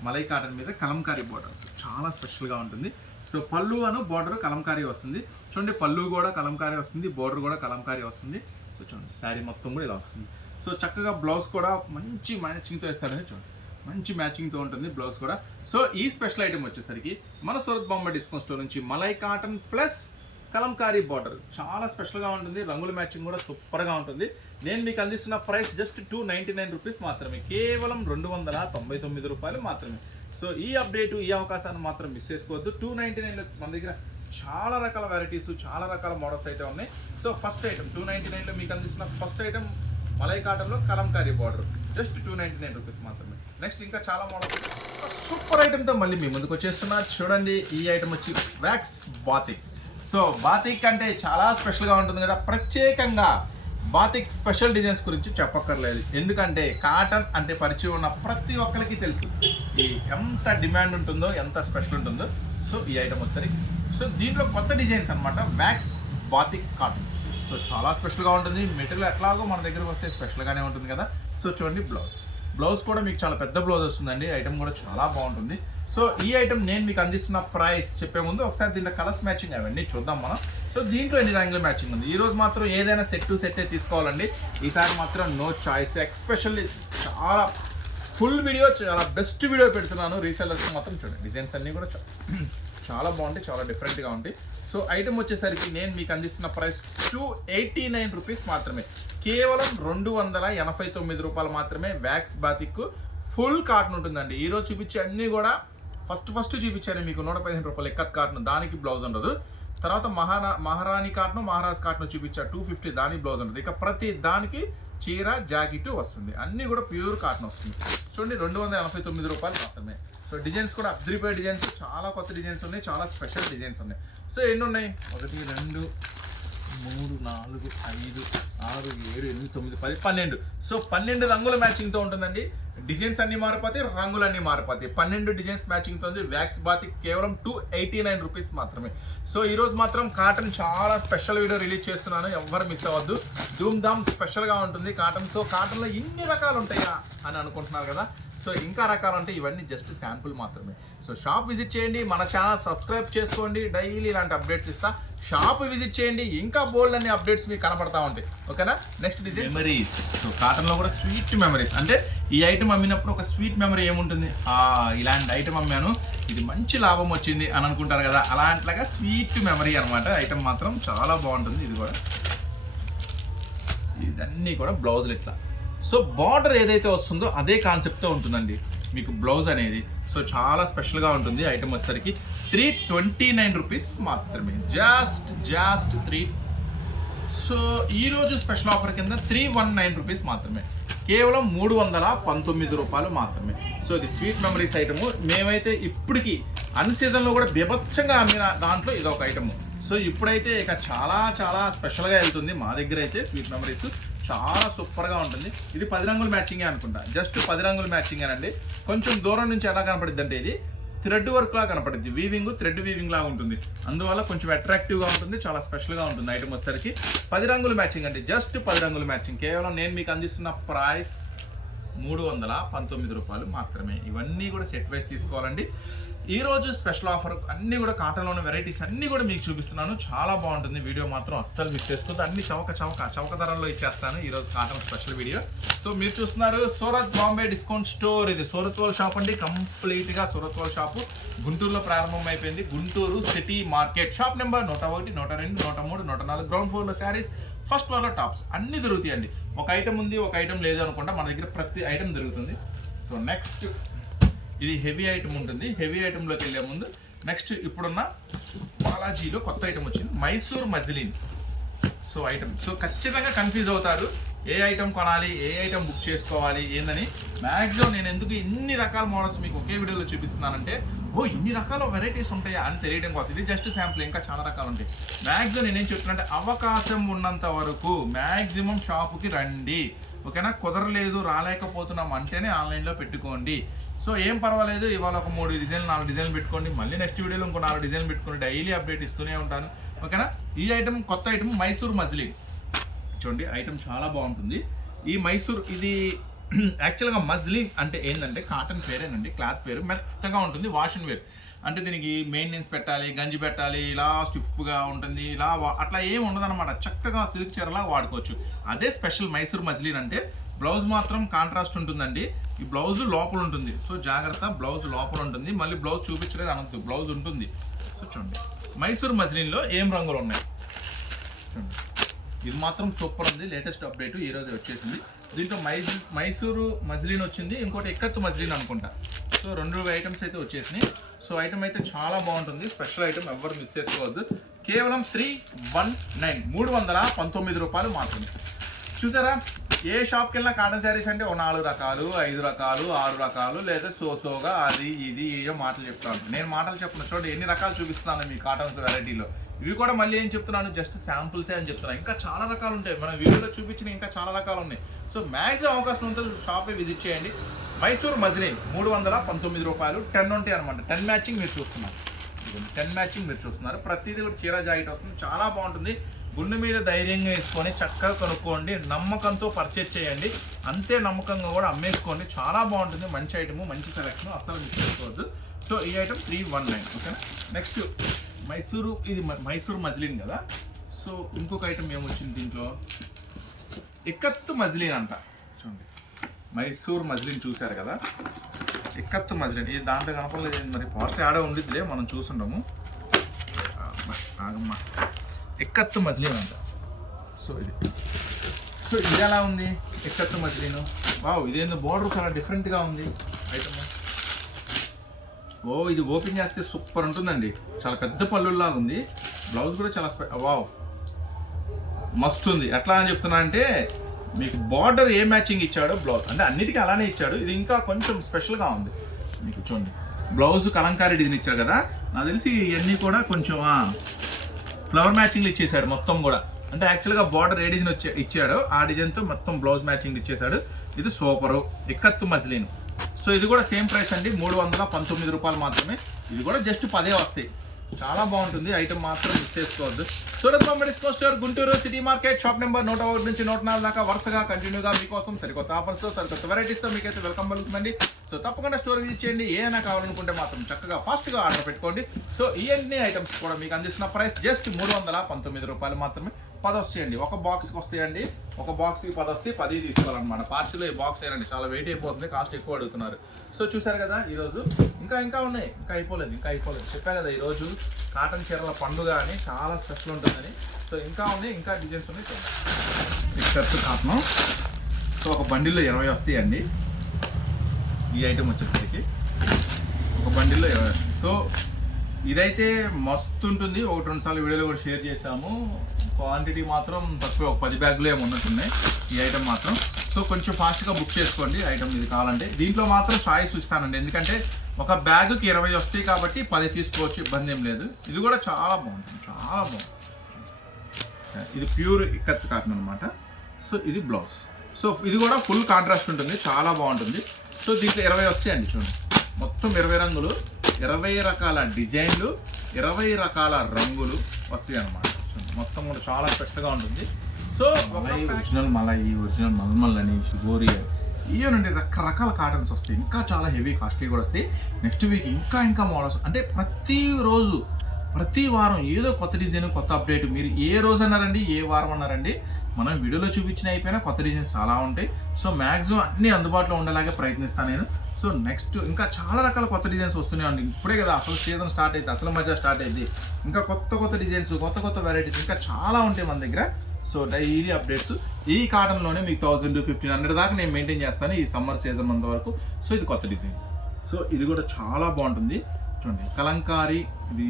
A: మలై కాటన్ మీద కలంకారీ బార్డర్స్. చాలా స్పెషల్గా ఉంటుంది. సో పళ్ళు అను బార్డర్ కలంకారీ వస్తుంది. చూడండి పళ్ళు కూడా కలంకారీ వస్తుంది బార్డర్ కూడా కలంకారీ వస్తుంది. సో చూడండి శారీ మొత్తం కూడా ఇలా వస్తుంది. సో చక్కగా బ్లౌజ్ కూడా మంచి మ్యాచింగ్తో వేస్తారని చూడండి. మంచి మ్యాచింగ్తో ఉంటుంది బ్లౌజ్ కూడా. సో ఈ స్పెషల్ ఐటెం వచ్చేసరికి మన సూరత్ బొమ్మ డిస్కౌంట్ స్టోర్ నుంచి Malai cotton plus Kalamkari border. చాలా స్పెషల్గా ఉంటుంది. రంగుల మ్యాచింగ్ కూడా సూపర్గా ఉంటుంది. నేను మీకు అందిస్తున్న price just two ninety nine rupees మాత్రమే. కేవలం రెండు వందల తొంభై తొమ్మిది రూపాయలు మాత్రమే. సో ఈ అప్డేట్ ఈ అవకాశాన్ని మాత్రం మిస్ చేసుకోవద్దు. టూ నైంటీ నైన్లో మన దగ్గర చాలా రకాల వెరైటీస్ చాలా రకాల మోడల్స్ అయితే ఉన్నాయి. So first item two ninety నైన్లో మీకు అందిస్తున్న ఫస్ట్ ఐటమ్ మలై కాటన్లో Kalamkari border just two ninety nine rupees మాత్రమే. నెక్స్ట్ ఇంకా చాలా మోడల్స్ సూపర్ ఐటమ్తో మళ్ళీ మీ ముందుకు వచ్చేస్తున్నా. చూడండి ఈ ఐటమ్ వచ్చి వ్యాక్స్ బాతిక్ సో బాతిక్ అంటే చాలా స్పెషల్గా ఉంటుంది కదా. ప్రత్యేకంగా బాతిక్ స్పెషల్ డిజైన్స్ గురించి చెప్పక్కర్లేదు. ఎందుకంటే కాటన్ అంటే పరిచయం ఉన్న ప్రతి ఒక్కరికి తెలుసు. ఈ ఎంత డిమాండ్ ఉంటుందో ఎంత స్పెషల్ ఉంటుందో సో ఈ ఐటమ్ వస్తుంది. సో దీంట్లో కొత్త డిజైన్స్ అనమాట వ్యాక్స్ బాతిక్ కాటన్ సో చాలా స్పెషల్గా ఉంటుంది. మెటీరియల్ ఎట్లాగో మన దగ్గరకు వస్తే స్పెషల్గానే ఉంటుంది కదా. సో చూడండి బ్లౌజ్. బ్లౌజ్ కూడా మీకు చాలా పెద్ద బ్లౌజ్ వస్తుందండి. ఐటమ్ కూడా చాలా బాగుంటుంది. సో ఈ ఐటమ్ నేను మీకు అందిస్తున్న ప్రైస్ చెప్పే ముందు ఒకసారి దీంట్లో కలర్స్ మ్యాచింగ్ అవన్నీ చూద్దాం మనం. సో దీంట్లో ఎన్ని యాంగిల్ మ్యాచింగ్ ఉంది? ఈ రోజు మాత్రం ఏదైనా సెట్ టు సెట్టే తీసుకోవాలండి. ఈసారి మాత్రం నో చాయిస్ ఎక్స్పెషల్లీ చాలా ఫుల్ వీడియో చాలా బెస్ట్ వీడియో పెడుతున్నాను. రీసెల్లర్స్ మాత్రం చూడండి. డిజైన్స్ అన్నీ కూడా చాలా బాగుంటాయి చాలా డిఫరెంట్గా ఉంటాయి. సో ఐటమ్ వచ్చేసరికి నేను మీకు అందిస్తున్న price two eighty nine rupees మాత్రమే. కేవలం రెండు వందల ఎనభై తొమ్మిది రూపాయలు మాత్రమే వ్యాక్స్ బాతిక్ ఫుల్ కాటన్ ఉంటుందండి. ఈరోజు చూపించే అన్నీ కూడా ఫస్ట్ ఫస్ట్ చూపించాను మీకు. నూట పదిహేను రూపాయలు ఎక్కత్ కాటన్ దానికి బ్లౌజ్ ఉండదు. తర్వాత మహారా మహారాణి కాటన్ మహారాజ్ కాటన్ చూపించా టూ ఫిఫ్టీ దాని బ్లౌజ్ ఉంటుంది. ఇక ప్రతి దానికి చీర జాకెట్ వస్తుంది. అన్నీ కూడా ప్యూర్ కాటన్ వస్తుంది. చూడండి రెండు వందల ఎనభై తొమ్మిది రూపాయలు మాత్రమే. సో డిజైన్స్ కూడా అబ్జర్వ్ డిజైన్స్ చాలా కొత్త డిజైన్స్ ఉన్నాయి. చాలా స్పెషల్ డిజైన్స్ ఉన్నాయి. సో ఎన్ని ఉన్నాయి? ఒకటి రెండు మూడు నాలుగు ఐదు ఆరు ఏడు ఎనిమిది తొమ్మిది పది పన్నెండు. సో పన్నెండు రంగుల మ్యాచింగ్తో ఉంటుందండి. డిజైన్స్ అన్ని మారిపోతాయి రంగులు అన్ని మారిపోతాయి. పన్నెండు డిజైన్స్ మ్యాచింగ్తో ఉంది. వ్యాక్స్ బాతి కేవలం టూ ఎయిటీ నైన్ రూపీస్ మాత్రమే. సో ఈరోజు మాత్రం కాటన్ చాలా స్పెషల్ వీడియో రిలీజ్ చేస్తున్నాను. ఎవ్వరు మిస్ అవ్వద్దు. ధూమ్ ధామ్ స్పెషల్గా ఉంటుంది కాటన్. సో కాటన్లో ఇన్ని రకాలు ఉంటాయా అని అనుకుంటున్నారు కదా. సో ఇంకా రకాలు అంటే ఇవన్నీ జస్ట్ శాంపుల్ మాత్రమే. సో షాప్ విజిట్ చేయండి మన ఛానల్ సబ్స్క్రైబ్ చేసుకోండి డైలీ ఇలాంటి అప్డేట్స్ ఇస్తా. షాప్ విజిట్ చేయండి ఇంకా బోల్డ్ అన్ని అప్డేట్స్ మీకు కనపడతా ఉంటాయి. ఓకేనా నెక్స్ట్ డిజైన్ మెమరీస్ సో కాటన్లో కూడా స్వీట్ మెమరీస్ అంటే ఈ ఐటమ్ అమ్మినప్పుడు ఒక స్వీట్ మెమరీ ఏముంటుంది? ఆ, ఇలాంటి ఐటమ్ అమ్మాను. ఇది మంచి లాభం వచ్చింది అని అనుకుంటారు కదా. అలాంటిలాగా స్వీట్ మెమరీ అనమాట ఐటమ్ మాత్రం చాలా బాగుంటుంది. ఇది కూడా. ఇదన్నీ కూడా బ్లౌజులు ఇట్లా. సో బార్డర్ ఏదైతే వస్తుందో అదే కాన్సెప్ట్తో ఉంటుందండి. మీకు బ్లౌజ్ అనేది. సో చాలా స్పెషల్గా ఉంటుంది. ఐటమ్ వచ్చేసరికి త్రీ ట్వంటీ నైన్ రూపీస్ మాత్రమే. Just just three. సో ఈరోజు స్పెషల్ ఆఫర్ కింద త్రీ వన్ నైన్ రూపీస్ మాత్రమే. కేవలం మూడు వందల పంతొమ్మిది రూపాయలు మాత్రమే. సో ఇది స్వీట్ మెమరీస్ ఐటము. మేమైతే ఇప్పటికీ అన్ సీజన్లో కూడా బీభత్సంగా అమ్మిన దాంట్లో ఇది ఒక ఐటము. సో ఇప్పుడైతే ఇక చాలా చాలా స్పెషల్గా వెళ్తుంది మా దగ్గర అయితే స్వీట్ మెమరీస్. చాలా సూపర్గా ఉంటుంది. ఇది పది రంగుల మ్యాచింగే అనుకుంటా. జస్ట్ పది రంగుల మ్యాచింగ్ అండి కొంచెం దూరం నుంచి ఎలా కనపడుద్ది అంటే ఇది థ్రెడ్ వర్క్ లా కనపడుద్ది. వీవింగ్ థ్రెడ్ వీవింగ్ లా ఉంటుంది. అందువల్ల కొంచెం అట్రాక్టివ్గా ఉంటుంది చాలా స్పెషల్గా ఉంటుంది ఐటమ్ వచ్చేసరికి. పది రంగుల మ్యాచింగ్ అండి. జస్ట్ పది రంగుల మ్యాచింగ్. కేవలం నేను మీకు అందిస్తున్న ప్రైస్ మూడు వందల పంతొమ్మిది రూపాయలు మాత్రమే. ఇవన్నీ కూడా సెట్ వైస్ తీసుకోవాలండి. ఈరోజు స్పెషల్ ఆఫర్ అన్ని కూడా కాటన్లో ఉన్న వెరైటీస్ అన్ని కూడా మీకు చూపిస్తున్నాను. చాలా బాగుంటుంది. వీడియో మాత్రం అస్సలు మిస్ చేసుకోవద్దు. అన్ని చౌక చౌక చౌక ధరల్లో ఇచ్చేస్తాను ఈరోజు కాటన్ స్పెషల్ వీడియో సో మీరు చూస్తున్నారు సూరత్ బాంబే డిస్కౌంట్ స్టోర్. ఇది సూరత్ వాళ్ళ షాప్ అండి. కంప్లీట్గా సూరత్ వాళ్ళ షాపు. గుంటూరులో ప్రారంభం అయిపోయింది Guntur city market. Shop number నూట ఒకటి నూట రెండు నూట మూడు నూట నాలుగు గ్రౌండ్ ఫ్లోర్లో శారీస్. ఫస్ట్ ఫ్లోర్లో టాప్స్. అన్ని దొరుకుతాయండి. ఒక ఐటమ్ ఉంది ఒక ఐటమ్ లేదు అనుకుంటా మన దగ్గర ప్రతి ఐటమ్ దొరుకుతుంది. సో నెక్స్ట్ ఇది హెవీ ఐటమ్ ఉంటుంది. హెవీ ఐటెంలోకి వెళ్ళే ముందు నెక్స్ట్ ఇప్పుడున్న బాలాజీలో కొత్త ఐటమ్ వచ్చింది. Mysore muslin. So item. So ఖచ్చితంగా కన్ఫ్యూజ్ అవుతారు. ఏ ఐటమ్ కొనాలి ఏ ఐటమ్ బుక్ చేసుకోవాలి ఏందని. మ్యాక్సిమం నేను ఎందుకు ఇన్ని రకాల మోడల్స్ మీకు ఒకే వీడియోలో చూపిస్తున్నానంటే ఓ ఇన్ని రకాల వెరైటీస్ ఉంటాయా అని తెలియడం కోసం. ఇది జస్ట్ శాంపుల్ ఇంకా చాలా రకాలు ఉంటాయి. మ్యాక్సిమం నేనేం చెప్తున్నానంటే అవకాశం ఉన్నంత వరకు మ్యాక్సిమం షాపుకి రండి. ఓకేనా? కుదరలేదు రాలేకపోతున్నాం అంటేనే ఆన్లైన్లో పెట్టుకోండి. సో ఏం పర్వాలేదు ఇవాళ ఒక మూడు డిజైన్లు నాలుగు డిజైన్లు పెట్టుకోండి. మళ్ళీ నెక్స్ట్ వీడియోలో ఇంకో నాలుగు డిజైన్లు పెట్టుకోండి డైలీ అప్డేట్ ఇస్తూనే ఉంటాను. ఓకేనా? ఈ ఐటమ్ కొత్త ఐటమ్ మైసూర్ మజిలీ. చూడండి ఐటమ్ చాలా బాగుంటుంది. ఈ మైసూర్ ఇది యాక్చువల్గా మజ్లిన్ అంటే ఏంటంటే కాటన్ పేరేనండి క్లాత్ పేరు మెత్తగా ఉంటుంది వాషింగ్ వేర్. అంటే దీనికి మెయింటెనెన్స్ పెట్టాలి గంజి పెట్టాలి ఇలా స్టిఫ్గా ఉంటుంది ఇలా వా- అట్లా ఏమి ఉండదన్నమాట. చక్కగా సిల్క్ చీరలా వాడుకోవచ్చు. అదే స్పెషల్ మైసూర్ మజ్లిన్ అంటే బ్లౌజ్ మాత్రం కాంట్రాస్ట్ ఉంటుందండి. ఈ బ్లౌజ్ లోపల ఉంటుంది. సో జాగ్రత్త బ్లౌజ్ లోపల ఉంటుంది. మళ్ళీ బ్లౌజ్ చూపించలేదు అనొద్దు. బ్లౌజ్ ఉంటుంది. సో చూడండి. మైసూర్ మజ్లిన్లో ఏం రంగులు ఉన్నాయి? చూడండి. ఇది మాత్రం సూపర్ ఉంది. లేటెస్ట్ అప్డేట్ ఈ రోజు వచ్చేసింది. దీంట్లో మైసూర్ మైసూరు మజ్లిన్ వచ్చింది. ఇంకోటి ఎక్కత్తు మజ్లిన్ అనుకుంటా. సో రెండు ఐటమ్స్ అయితే వచ్చేసినాయి. సో ఐటమ్ అయితే చాలా బాగుంటుంది. స్పెషల్ ఐటమ్ ఎవరు మిస్ చేసుకోవద్దు. కేవలం త్రీ వన్ నైన్ మూడు వందల పంతొమ్మిది రూపాయలు మాత్రమే. చూసారా? ఏ షాప్కి వెళ్ళినా కాటన్ శారీస్ అంటే ఓ నాలుగు రకాలు ఐదు రకాలు ఆరు రకాలు లేదా సో సోగా అది ఇది ఏయో మాటలు చెప్తాను. నేను మాటలు చెప్పిన. చూడండి ఎన్ని రకాలు చూపిస్తున్నాను మీ కాటన్స్ వెరైటీలో ఇవి కూడా మళ్ళీ ఏం చెప్తున్నాను? జస్ట్ శాంపుల్సే అని చెప్తున్నాను ఇంకా చాలా రకాలు ఉంటాయి. మన వీడియోలో చూపించిన ఇంకా చాలా రకాలు ఉన్నాయి. సో మ్యాక్సిమం అవకాశం ఉంటుంది షాపే విజిట్ చేయండి. మైసూర్ మజ్లిన్ మూడు వందల పంతొమ్మిది రూపాయలు. టెన్ ఉంటాయి అనమాట టెన్ మ్యాచింగ్ మీరు చూస్తున్నారు. టెన్ మ్యాచింగ్ మీరు చూస్తున్నారు. ప్రతిదీ కూడా చీర జాకెట్ వస్తుంది. చాలా బాగుంటుంది. గుండె మీద ధైర్యంగా వేసుకొని చక్కగా కొనుక్కోండి. నమ్మకంతో పర్చేజ్ చేయండి. అంతే నమ్మకంగా కూడా అమ్మేసుకోండి. చాలా బాగుంటుంది. మంచి ఐటమ్ మంచి సెలెక్షన్. అస్సలు మిస్ చేసుకోవద్దు. సో ఈ ఐటమ్ త్రీ వన్ నైన్. ఓకేనా? నెక్స్ట్ మైసూరు ఇది మైసూరు మజ్లిన్ కదా? సో ఇంకొక ఐటమ్ ఏమొచ్చింది దీంట్లో? ఎక్కత్తు మజ్లిన్ అంట. చూడండి. మైసూర్ మజ్లిన్ చూశారు కదా? Ikat muslin. ఇది దాంట్లో కనపడలేదు మరి? ఫాస్ట్ ఆడ ఉండిద్దిలే మనం చూసుండము ఆగమ్మా. ఎక్కత్తు మజ్లిన్ అంట. సో ఇది. సో ఇది ఎలా ఉంది? Ikat muslin. వావ్ ఇదేందో బోర్డర్ చాలా డిఫరెంట్గా ఉంది. ఓ ఇది ఓపెన్ చేస్తే సూపర్ ఉంటుందండి. చాలా పెద్ద పళ్ళులాగా ఉంది. బ్లౌజ్ కూడా చాలా స్పె వావ్. మస్తు ఉంది. ఎట్లా అని చెప్తున్నా అంటే మీకు బార్డర్ ఏ మ్యాచింగ్ ఇచ్చాడో బ్లౌజ్. అంటే అన్నిటికీ అలానే ఇచ్చాడు. ఇది ఇంకా కొంచెం స్పెషల్గా ఉంది. మీకు చూడండి. బ్లౌజ్ కలంకారీ డిజైన్ ఇచ్చారు కదా. నాకు తెలిసి ఇవన్నీ కూడా కొంచెం ఫ్లవర్ మ్యాచింగ్లు ఇచ్చేసాడు మొత్తం కూడా. అంటే యాక్చువల్గా బార్డర్ ఏ డిజైన్ వచ్చే ఇచ్చాడో ఆ డిజైన్తో మొత్తం బ్లౌజ్ మ్యాచింగ్ ఇచ్చేసాడు ఇది సూపరు. ఎక్కత్తు మజిలీను. సో ఇది కూడా సేమ్ ప్రైస్ అండి. మూడు వందల పంతొమ్మిది రూపాయలు మాత్రమే. ఇది కూడా జస్ట్ పదే వస్తాయి. చాలా బాగుంటుంది. ఐటమ్ మాత్రం మిస్ చేసుకోవద్దు. Surat Bombay discount store Guntur city market shop number నూట ఒకటి నుంచి నూట నాలుగు దాకా వరుసగా కంటిన్యూగా మీకోసం సరికొత్త ఆఫర్స్తో సరికొత్త వెరైటీస్తో మీకైతే వెల్కమ్ పలుకుతుందండి. సో తప్పకుండా స్టోర్ విజిట్ చేయండి. ఏదైనా కావాలనుకుంటే మాత్రం చక్కగా ఫాస్ట్గా ఆర్డర్ పెట్టుకోండి. సో ఈ అన్ని ఐటమ్స్ కూడా మీకు అందిస్తున్న ప్రైస్ జస్ట్ మూడు వందల పంతొమ్మిది రూపాయలు మాత్రమే. పది వస్తాయండి ఒక బాక్స్కి వస్తాయండి. ఒక బాక్స్కి పది వస్తే పది తీసుకోవాలన్నమాట. పార్సిల్ ఈ బాక్స్ అయినండి. చాలా వెయిట్ అయిపోతుంది కాస్ట్ ఎక్కువ అడుగుతున్నారు. సో చూసారు కదా ఈరోజు? ఇంకా ఇంకా ఉన్నాయి. ఇంకా అయిపోలేదు ఇంకా అయిపోలేదు. చెప్పా కదా ఈరోజు కాటన్ చీరల పండుగ అని చాలా స్పెషల్ ఉంటుందని. సో ఇంకా ఉన్నాయి ఇంకా డిజైన్స్ ఉన్నాయి. Pictures cotton. సో ఒక బండిల్లో ఇరవై వస్తాయండి. ఈ ఐటెం వచ్చేసరికి. ఒక బండిల్లో ఇరవై వస్తాయి. సో ఇదైతే మస్తు ఉంటుంది. ఒకటి రెండు సార్లు వీడియోలో కూడా షేర్ చేశాము. క్వాంటిటీ మాత్రం తక్కువ ఒక పది బ్యాగులు ఏమి ఉన్నట్టున్నాయి. ఈ ఐటమ్ మాత్రం. సో కొంచెం ఫాస్ట్గా బుక్ చేసుకోండి ఐటమ్ ఇది కావాలంటే. దీంట్లో మాత్రం చాయిస్ ఇస్తానండి. ఎందుకంటే ఒక బ్యాగ్కి ఇరవై వస్తాయి కాబట్టి పది తీసుకోవచ్చు ఇబ్బంది ఏం లేదు. ఇది కూడా చాలా బాగుంటుంది చాలా బాగుంటుంది. ఇది ప్యూర్ ఇక్కత్ కాటన్ అనమాట సో ఇది బ్లౌజ్. సో ఇది కూడా ఫుల్ కాంట్రాస్ట్ ఉంటుంది చాలా బాగుంటుంది. సో దీంట్లో ఇరవై వస్తాయండి చూడండి. మొత్తం ఇరవై రంగులు ఇరవై రకాల డిజైన్లు ఇరవై రకాల రంగులు వస్తాయి అన్నమాట అనమాట మొత్తం కూడా చాలా స్పెషల్గా ఉంటుంది. సో ఒరిజినల్ మలై ఒరిజినల్ మల్మల్ అని షిగోరి ఇవనండి రకరకాల కాటన్స్ వస్తాయి. ఇంకా చాలా హెవీ కాస్ట్లీ కూడా వస్తాయి. నెక్స్ట్ వీక్ ఇంకా ఇంకా మోడల్స్ అంటే ప్రతిరోజు ప్రతి వారం ఏదో కొత్త డిజైన్ కొత్త అప్డేట్ మీరు ఏ రోజు అన్నారండి ఏ వారం అన్నారండి మనం వీడియోలో చూపించిన అయిపోయినా కొత్త డిజైన్స్ చాలా ఉంటాయి. సో మ్యాక్సిమం అన్ని అందుబాటులో ఉండేలాగే ప్రయత్నిస్తాను నేను. సో నెక్స్ట్ ఇంకా చాలా రకాల కొత్త డిజైన్స్ వస్తున్నాయి అండి. ఇప్పుడే కదా అసలు సీజన్ స్టార్ట్ అయితే అసలు మధ్య స్టార్ట్ అయింది ఇంకా కొత్త కొత్త డిజైన్స్ కొత్త కొత్త వెరైటీస్ ఇంకా చాలా ఉంటాయి మన దగ్గర. సో డైలీ అప్డేట్స్ ఈ కాటన్లోనే మీకు థౌజండ్ ఫిఫ్టీన్ హండ్రెడ్ దాకా నేను మెయింటైన్ చేస్తాను ఈ సమ్మర్ సీజన్ అంత వరకు. సో ఇది కొత్త డిజైన్ సో ఇది కూడా చాలా బాగుంటుంది. చూడండి కలంకారీ ఇది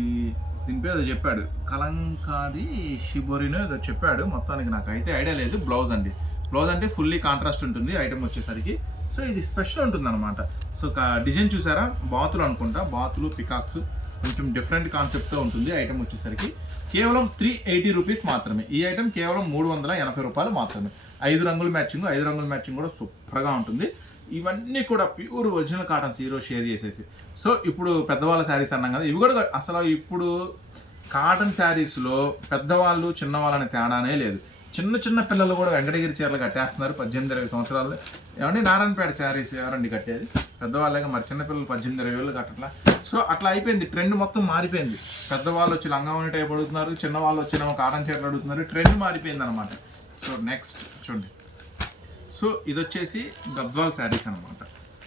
A: దీని పేరు ఏదో చెప్పాడు. కలంకాది షిబోరినో ఏదో చెప్పాడు. మొత్తానికి నాకు అయితే ఐడియా లేదు. బ్లౌజ్ అండి. బ్లౌజ్ అంటే ఫుల్లీ కాంట్రాస్ట్ ఉంటుంది. ఐటమ్ వచ్చేసరికి. సో ఇది స్పెషల్ ఉంటుంది అనమాట సో డిజైన్ చూసారా? బాతులు అనుకుంటా. బాతులు పికాక్స్ కొంచెం డిఫరెంట్ కాన్సెప్ట్తో ఉంటుంది. ఐటమ్ వచ్చేసరికి కేవలం త్రీ ఎయిటీ రూపీస్ మాత్రమే. ఈ ఐటమ్ కేవలం మూడు వందల ఎనభై రూపాయలు మాత్రమే. ఐదు రంగుల మ్యాచింగ్ ఐదు రంగుల మ్యాచింగ్ కూడా సూపర్గా ఉంటుంది. ఇవన్నీ కూడా ప్యూర్ ఒరిజినల్ కాటన్స్ ఈరోజు షేర్ చేసేసి. సో ఇప్పుడు పెద్దవాళ్ళ శారీస్ అన్నాం కదా ఇవి కూడా అసలు ఇప్పుడు కాటన్ శారీస్లో పెద్దవాళ్ళు చిన్నవాళ్ళని తేడానే లేదు. చిన్న చిన్న పిల్లలు కూడా వెంకటగిరి చీరలు కట్టేస్తున్నారు పద్దెనిమిది ఇరవై సంవత్సరాలు ఏమంటే నారాయణపేట శారీస్ ఎవరండి కట్టేది? పెద్దవాళ్ళగా మరి చిన్నపిల్లలు పద్దెనిమిది ఇరవై వేలు కట్టట్లా? సో అట్లా అయిపోయింది ట్రెండ్ మొత్తం మారిపోయింది. పెద్దవాళ్ళు వచ్చి లంగావని టైప్ అడుగుతున్నారు చిన్నవాళ్ళు వచ్చిన కాటన్ చీరలు అడుగుతున్నారు ట్రెండ్ మారిపోయింది అనమాట సో నెక్స్ట్ చూడండి. సో ఇది వచ్చేసి గద్వాల్ శారీస్ అనమాట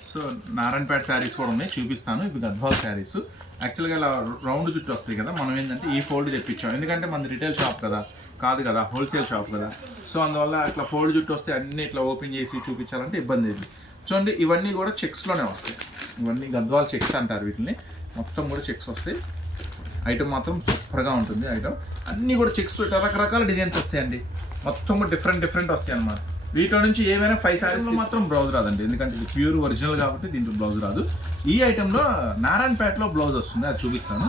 A: సో నారాయణపేట శారీస్ కూడా ఉన్నాయి చూపిస్తాను. ఇవి గద్వాల్ శారీస్. యాక్చువల్గా ఇలా రౌండ్ చుట్టూ వస్తాయి కదా మనం ఏంటంటే ఈ ఫోల్డ్ తెప్పించాం. ఎందుకంటే మన రిటైల్ షాప్ కదా కాదు కదా హోల్సేల్ షాప్ కదా. సో అందువల్ల అట్లా ఫోల్డ్ చుట్టూ వస్తే అన్ని ఇట్లా ఓపెన్ చేసి చూపించాలంటే ఇబ్బంది అయింది చూడండి ఇవన్నీ కూడా చెక్స్లోనే వస్తాయి. ఇవన్నీ గద్వాల్ చెక్స్ అంటారు వీటిని. మొత్తం కూడా చెక్స్ వస్తాయి. ఐటమ్ మాత్రం సూపర్గా ఉంటుంది ఐటమ్ అన్నీ కూడా చెక్స్ రకరకాల డిజైన్స్ వస్తాయండి. మొత్తం డిఫరెంట్ డిఫరెంట్ వస్తాయి అన్నమాట. వీటిలో నుంచి ఏమైనా ఫైవ్ సారీస్లో మాత్రం బ్లౌజ్ రాదండి. ఎందుకంటే ఇది ప్యూర్ ఒరిజినల్ కాబట్టి దీంట్లో బ్లౌజ్ రాదు. ఈ ఐటెంలో నారాయణపేటలో బ్లౌజ్ వస్తుంది అది చూపిస్తాను.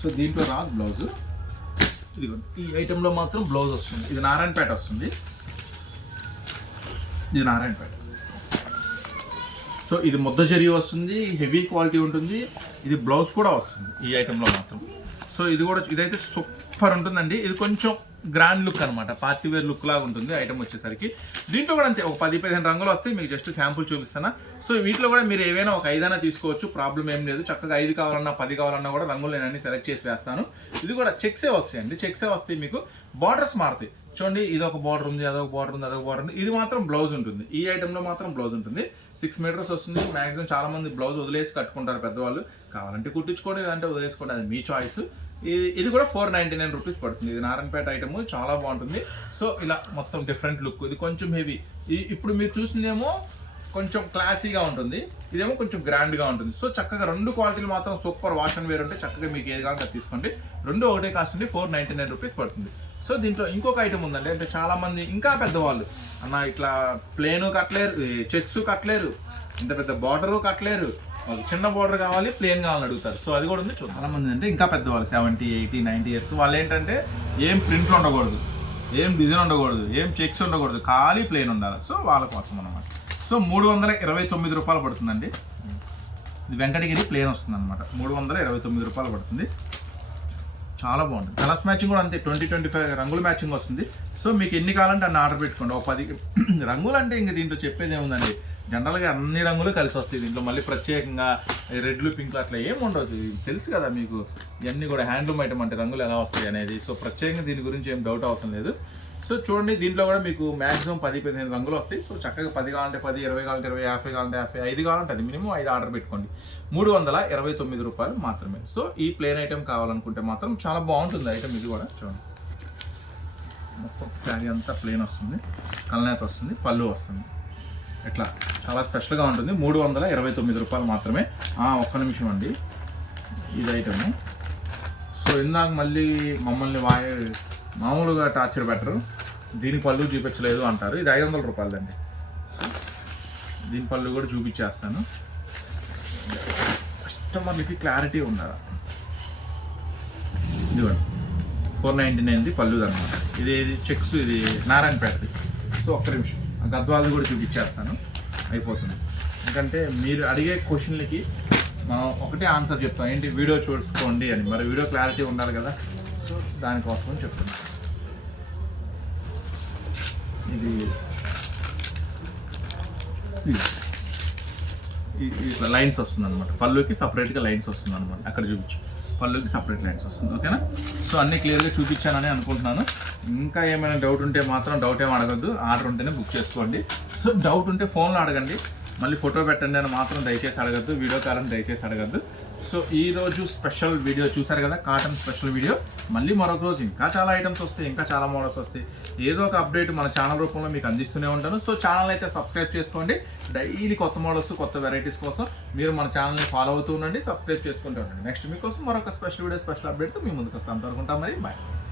A: సో దీంట్లో రాదు బ్లౌజ్ ఇదిగో ఈ ఐటెంలో మాత్రం బ్లౌజ్ వస్తుంది. ఇది నారాయణపేట వస్తుంది. ఇది నారాయణపేట సో ఇది ముద్ద జరి వస్తుంది హెవీ క్వాలిటీ ఉంటుంది. ఇది బ్లౌజ్ కూడా వస్తుంది ఈ ఐటెంలో మాత్రం. సో ఇది కూడా ఇదైతే సూపర్ ఉంటుందండి. ఇది కొంచెం గ్రాండ్ లుక్ అనమాట పార్టీ వేర్ లుక్ లాగా ఉంటుంది ఐటమ్ వచ్చేసరికి. దీంట్లో కూడా అంతే ఒక పది పదిహేను రంగులు వస్తాయి. మీకు జస్ట్ శాంపుల్ చూపిస్తాను సో వీటిలో కూడా మీరు ఏవైనా ఒక ఐదైనా తీసుకోవచ్చు. ప్రాబ్లం ఏం లేదు. చక్కగా ఐదు కావాలన్నా పది కావాలన్నా కూడా రంగులు నేను అన్ని సెలెక్ట్ చేసి వేస్తాను. ఇది కూడా చెక్సే వస్తాయండి. చెక్సే వస్తాయి మీకు. బార్డర్స్ మారుతాయి. చూడండి ఇది ఒక బార్డర్ ఉంది అదొక బార్డర్ ఉంది అదొక బార్డర్ ఉంది. ఇది మాత్రం బ్లౌజ్ ఉంటుంది. ఈ ఐటెంలో మాత్రం బ్లౌజ్ ఉంటుంది. సిక్స్ మీటర్స్ వస్తుంది. మాక్సిమం చాలామంది బ్లౌజ్ వదిలేసి కట్టుకుంటారు పెద్దవాళ్ళు. కావాలంటే కుట్టించుకోండి లేదంటే వదిలేసుకోండి. అది మీ చాయిస్ ఇది ఇది కూడా ఫోర్ నైంటీ నైన్ రూపీస్ పడుతుంది. ఇది నారాయణపేట ఐటమ్ చాలా బాగుంటుంది. సో ఇలా మొత్తం డిఫరెంట్ లుక్ ఇది కొంచెం హెవీ ఇప్పుడు మీరు చూసిందేమో కొంచెం క్లాసీగా ఉంటుంది. ఇదేమో కొంచెం గ్రాండ్గా ఉంటుంది. సో చక్కగా రెండు క్వాలిటీలు మాత్రం సూపర్ వాష్ అండ్ వేర్ ఉంటే చక్కగా మీకు ఏది కావాలంటే తీసుకోండి. రెండు ఒకటే కాస్ట్ ఉంది. ఫోర్ నైంటీ నైన్ రూపీస్ పడుతుంది. సో దీంట్లో ఇంకొక ఐటమ్ ఉందండి. అంటే చాలామంది ఇంకా పెద్దవాళ్ళు. అన్న ఇట్లా ప్లేను కట్టలేరు చెక్స్ కట్టలేరు. ఇంత పెద్ద బార్డరు కట్టలేరు. వాళ్ళు చిన్న బోర్డర్ కావాలి ప్లేన్ కావాలని అడుగుతారు. సో అది కూడా ఉంది చూడండి చాలా మంది అంటే ఇంకా పెద్దవాళ్ళు సెవెంటీ ఎయిటీ నైంటీ ఇయర్స్ వాళ్ళు ఏంటంటే ఏం ప్రింట్లు ఉండకూడదు ఏం డిజైన్ ఉండకూడదు ఏం చెక్స్ ఉండకూడదు ఖాళీ ప్లేన్ ఉండాలి. సో వాళ్ళ కోసం అనమాట సో మూడు వందల ఇరవై తొమ్మిది రూపాయలు పడుతుందండి. ఇది వెంకటగిరి ప్లేన్ వస్తుంది అనమాట మూడు వందల ఇరవై తొమ్మిది రూపాయలు పడుతుంది. చాలా బాగుంటుంది. కలర్స్ మ్యాచింగ్ కూడా అంతే ట్వంటీ ట్వంటీ ఫైవ్ రంగుల మ్యాచింగ్ వస్తుంది. సో మీకు ఎన్ని కావాలంటే అన్న ఆర్డర్ పెట్టుకోండి. ఒక పది రంగులు అంటే ఇంక దీంట్లో చెప్పేది ఏముందండి? జనరల్గా అన్ని రంగులు కలిసి వస్తాయి. దీంట్లో మళ్ళీ ప్రత్యేకంగా రెడ్లు పింక్లు అట్లా ఏం ఉండదు. తెలుసు కదా మీకు. ఇవన్నీ కూడా హ్యాండ్లూమ్ ఐటమ్ అంటే రంగులు ఎలా వస్తాయి అనేది. సో ప్రత్యేకంగా దీని గురించి ఏం డౌట్ అవసరం లేదు. సో చూడండి దీంట్లో కూడా మీకు మ్యాక్సిమం పది పదిహేను రంగులు వస్తాయి. సో చక్కగా పది కావాలంటే పది ఇరవై కావాలంటే ఇరవై యాభై కావాలంటే యాభై ఐదు కావాలంటే అది మినిమం ఐదు ఆర్డర్ పెట్టుకోండి. మూడు వందల ఇరవై తొమ్మిది రూపాయలు మాత్రమే. సో ఈ ప్లేన్ ఐటెం కావాలనుకుంటే మాత్రం చాలా బాగుంటుంది ఐటెం ఇది కూడా. చూడండి. మొత్తం శారీ అంతా ప్లేన్ వస్తుంది. కల్నేత వస్తుంది. పళ్ళు వస్తుంది. ఇట్లా చాలా స్పెషల్గా ఉంటుంది. మూడు వందల ఇరవై తొమ్మిది రూపాయలు మాత్రమే. ఒక్క నిమిషం అండి. ఇది ఐటమ్. సో ఇందాక మళ్ళీ మమ్మల్ని వాయ మామూలుగా టార్చర్ పెట్టరు. దీని పళ్ళు చూపించలేదు అంటారు. ఇది ఐదు వందల రూపాయలండి. దీని పళ్ళు కూడా చూపించేస్తాను. కస్టమర్లకి క్లారిటీ ఉండాలి. ఇదిగోండి. ఫోర్ నైంటీ నైన్ది పళ్ళు అనమాట ఇది ఇది చెక్స్ ఇది నారాయణపేటది. సో ఒక్క నిమిషం. గద్వాలు కూడా చూపించేస్తాను. అయిపోతుంది. ఎందుకంటే మీరు అడిగే క్వశ్చన్లకి మనం ఒకటే ఆన్సర్ చెప్తాం. ఏంటి? వీడియో చూసుకోండి అని. మరి వీడియో క్లారిటీ ఉండాలి కదా. సో దానికోసం చెప్తున్నాను ఇది ఇట్లా లైన్స్ వస్తుంది అనమాట పళ్ళుకి సపరేట్గా లైన్స్ వస్తుంది అనమాట అక్కడ చూపించు. పళ్ళుకి సపరేట్ లైన్స్ వస్తుంది. ఓకేనా? సో అన్నీ క్లియర్గా చూపించానని అనుకుంటున్నాను. ఇంకా ఏమైనా డౌట్ ఉంటే మాత్రం డౌట్ ఏం అడగద్దు. ఆర్డర్ ఉంటేనే బుక్ చేసుకోండి. సో డౌట్ ఉంటే ఫోన్లో అడగండి. మళ్ళీ ఫోటో పెట్టండి అని మాత్రం దయచేసి అడగద్దు. వీడియో కాలం దయచేసి అడగద్దు. సో ఈ రోజు స్పెషల్ వీడియో చూసారు కదా? కాటన్ స్పెషల్ వీడియో మళ్ళీ మరొక రోజు ఇంకా చాలా ఐటమ్స్ వస్తాయి. ఇంకా చాలా మోడల్స్ వస్తాయి. ఏదో ఒక అప్డేట్ మన ఛానల్ రూపంలో మీకు అందిస్తూనే ఉంటాను. సో ఛానల్ అయితే సబ్స్క్రైబ్ చేసుకోండి. డైలీ కొత్త మోడల్స్ కొత్త వెరైటీస్ కోసం మీరు మన ఛానల్ని ఫాలో అవుతూ ఉండండి. సబ్స్క్రైబ్ చేసుకుంటూ ఉండండి. నెక్స్ట్ మీకోసం మరొక స్పెషల్ వీడియో స్పెషల్ అప్డేట్తో మీ ముందుకు వస్తాను అనుకుంటాం మరి. బాయ్